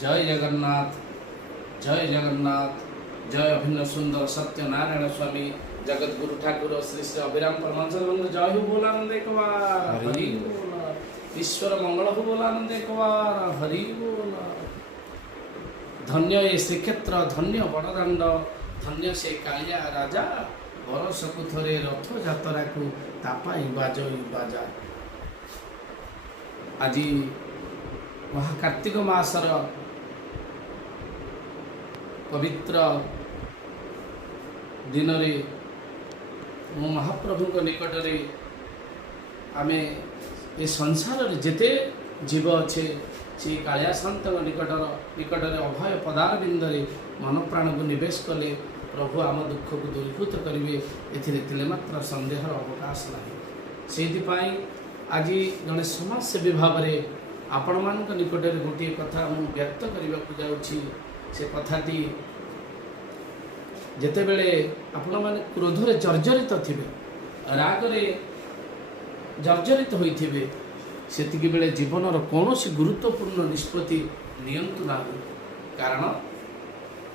जय जगन्नाथ, जय जगन्नाथ, जय अभिन्न सुंदर सत्यनारायण स्वामी जगत गुरु ठाकुर श्री श्री अभिराम परमानंद जय हो बोलानंद एक बार हरि बोल। ईश्वर मंगल हो बोलानंद एक बार हरि बोल। धन्य ये श्रीक्षेत्र, धन्य बड़दाण्ड, धन्य से कालिया राजा बरसकु थरे रथ जातरा को तापाई बाजई बाजा। आज महाकार्तिक मासर पवित्र दिन रे मो महाप्रभु निकट आमे ये संसार जिते जीव अच्छे से कालिया सन्त निकट अभय पदार बिंदरे मन प्राण को निवेश कले प्रभु आम दुख को दूरीभूत करेंगे। एथिरे मात्र संदेहर अवकाश नहीं। से आज जड़े समाजसेवी भाव में आपण मान निकट गोटे कथा मु व्यक्त करने को जाऊँगी। से कथाटी जितेबले आपण मैंने क्रोधरे जर्जरित थे, रागरे जर्जरित होते सेतिकी बेले जीवनर कौन गुरुत्वपूर्ण निष्पत्ति नियंतु ना। कारण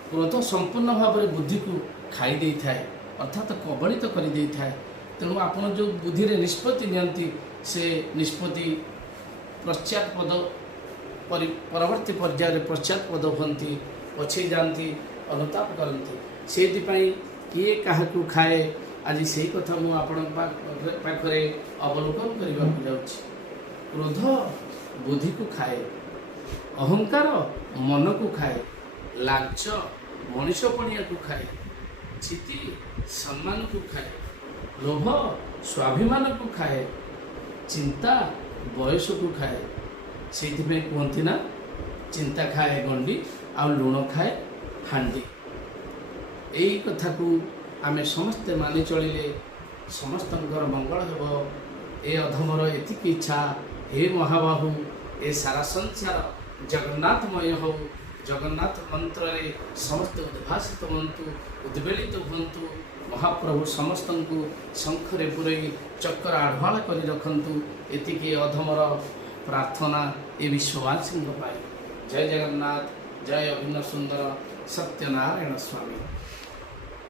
क्रोध संपूर्ण भाव में बुद्धि को खाई दे थाए, अर्थात कबलित कर दे थाए। तेणु आपण जो बुद्धि रे निष्पत्ति नियंती से निष्पत्ति पश्चात्पद परवर्ती पर्याय पश्चात्पद हंती, पछे जाती, अनुताप करती। से किए क्या खाए आज से कथा मुझे पाखरे अवलोकन करने को जाऊँगी। क्रोध बुद्धि को खाए, अहंकार मन को खाए, लाज मनीषपणिया को खाए, चिति सम्मान को खाए, लोभ स्वाभिमान को खाए, चिंता बयस को खाए। से कहती ना चिंता खाए गंडी आ लुण खाए हांडी। यही कथा को आमे समस्ते मानि चलिले समस्त मंगल हेब। ए अधमर एतिक इच्छा, हे महाबाहु ए सारा संसार जगन्नाथमय हो। जगन्नाथ मंत्र रे समस्त उद्भासित हंतु, उद्वेलित हंतु। महाप्रभु समस्त को शंखरे पुरई चक्कर आढ़वाला कर रखंतु। एतिक अधमर प्रार्थना ए विश्ववासी पाए। जय जगन्नाथ, जय अभिन्न सुंदर सत्यनारायण स्वामी।